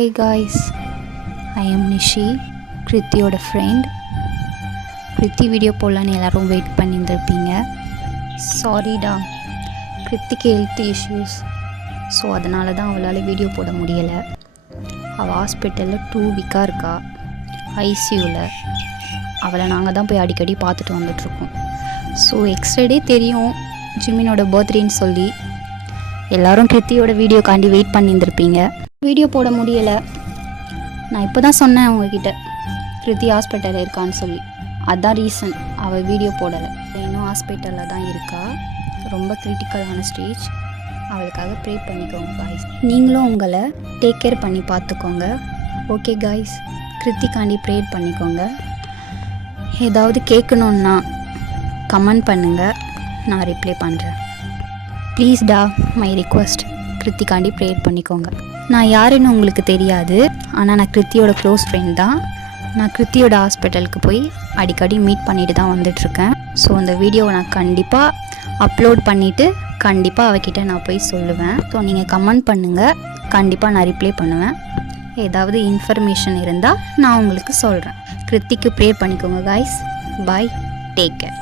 Hey guys, I am Nishi, கிருத்தியோட friend. Kriti video போடலான்னு எல்லோரும் வெயிட் பண்ணியிருந்திருப்பீங்க. சாரிடா, கிருத்திக்கு ஹெல்த் இஷ்யூஸ், ஸோ அதனால தான் அவளால் வீடியோ போட முடியலை. அவள் ஹாஸ்பிட்டலில் 2 வீக்காக இருக்கா, ஐசியூவில். அவளை நாங்கள் தான் போய் அடிக்கடி பார்த்துட்டு வந்துட்ருக்கோம். ஸோ எக்ஸ்ட்ரா தெரியும் ஜிமினோட பர்த்டேன்னு சொல்லி எல்லோரும் கிருத்தியோட வீடியோக்காண்டி வெயிட் பண்ணியிருந்திருப்பீங்க. வீடியோ போட முடியலை. நான் இப்போ தான் சொன்னேன் உங்ககிட்ட கிருத்தி ஹாஸ்பிட்டலில் இருக்கான்னு சொல்லி. அதுதான் ரீசன் அவள் வீடியோ போடலை. இன்னும் ஹாஸ்பிட்டலில் தான் இருக்கா. ரொம்ப கிரிட்டிக்கலான ஸ்டேஜ். அவளுக்காக ப்ரே பண்ணிக்கோங்க காய்ஸ். நீங்களும் உங்களை டேக் கேர் பண்ணி பார்த்துக்கோங்க. ஓகே காய்ஸ், கிருத்திக்காண்டி ப்ரேயர் பண்ணிக்கோங்க. ஏதாவது கேட்கணுன்னா கமெண்ட் பண்ணுங்கள், நான் ரிப்ளை பண்ணுறேன். ப்ளீஸ் டா, மை ரிக்வெஸ்ட், கிருத்திக்காண்டி ப்ரேயர் பண்ணிக்கோங்க. நான் யாருன்னு உங்களுக்கு தெரியாது, ஆனால் நான் கிருத்தியோட க்ளோஸ் ஃப்ரெண்ட் தான். நான் கிருத்தியோட ஹாஸ்பிட்டலுக்கு போய் அடிக்கடி மீட் பண்ணிட்டு தான் வந்துட்டுருக்கேன். ஸோ அந்த வீடியோவை நான் கண்டிப்பாக அப்லோட் பண்ணிவிட்டு கண்டிப்பாக அவகிட்ட நான் போய் சொல்லுவேன். ஸோ நீங்கள் கமெண்ட் பண்ணுங்கள், கண்டிப்பாக நான் ரிப்ளை பண்ணுவேன். ஏதாவது இன்ஃபர்மேஷன் இருந்தால் நான் உங்களுக்கு சொல்கிறேன். கிருத்திக்கு ப்ரேயர் பண்ணிக்கோங்க காய்ஸ். பாய், டேக் கேர்.